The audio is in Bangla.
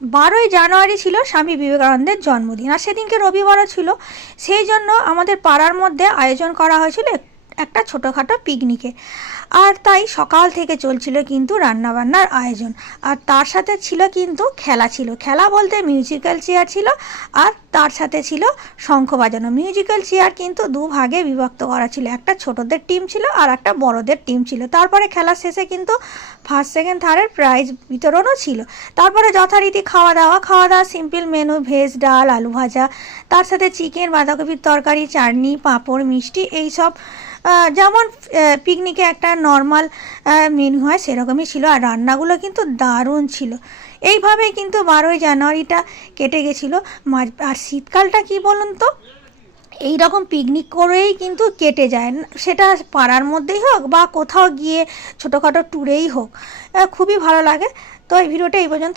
12ই জানুয়ারি ছিল স্বামী বিবেকানন্দের জন্মদিন, আর সেদিনকে রবিবারও ছিল। সেই জন্য আমাদের পাড়ার মধ্যে আয়োজন করা হয়েছিল একটা ছোটোখাটো পিকনিকে। আর তাই সকাল থেকে চলছিল কিন্তু রান্নাবান্নার আয়োজন। আর তার সাথে ছিল কিন্তু খেলা, ছিল খেলা বলতে মিউজিক্যাল চেয়ার ছিল, আর তার সাথে ছিল শঙ্খ বাজানো। মিউজিক্যাল চেয়ার কিন্তু দুভাগে বিভক্ত করা ছিল, একটা ছোটদের টিম ছিল আর একটা বড়দের টিম ছিল। তারপরে খেলা শেষে কিন্তু ফার্স্ট সেকেন্ড থার্ডের প্রাইজ বিতরণও ছিল। তারপরে যথারীতি খাওয়া দাওয়া সিম্পল মেনু, ভেজ, ডাল, আলু ভাজা, তার সাথে চিকেন, বাঁধাকপির তরকারি, চাটনি, পাঁপড়, মিষ্টি, এইসব যেমন পিকনিকে একটা নর্মাল মেনু হয় সেরকমই ছিল। আর রান্নাগুলো কিন্তু দারুণ ছিল। এইভাবেই কিন্তু 12ই জানুয়ারিটা কেটে গেছিলো। আর শীতকালটা কি বলুন তো, এই রকম পিকনিক করেই কিন্তু কেটে যায়, সেটা পাড়ার মধ্যেই হোক বা কোথাও গিয়ে ছোটোখাটো ট্যুরেই হোক, খুবই ভালো লাগে। তো এই ভিডিওটা এই পর্যন্ত।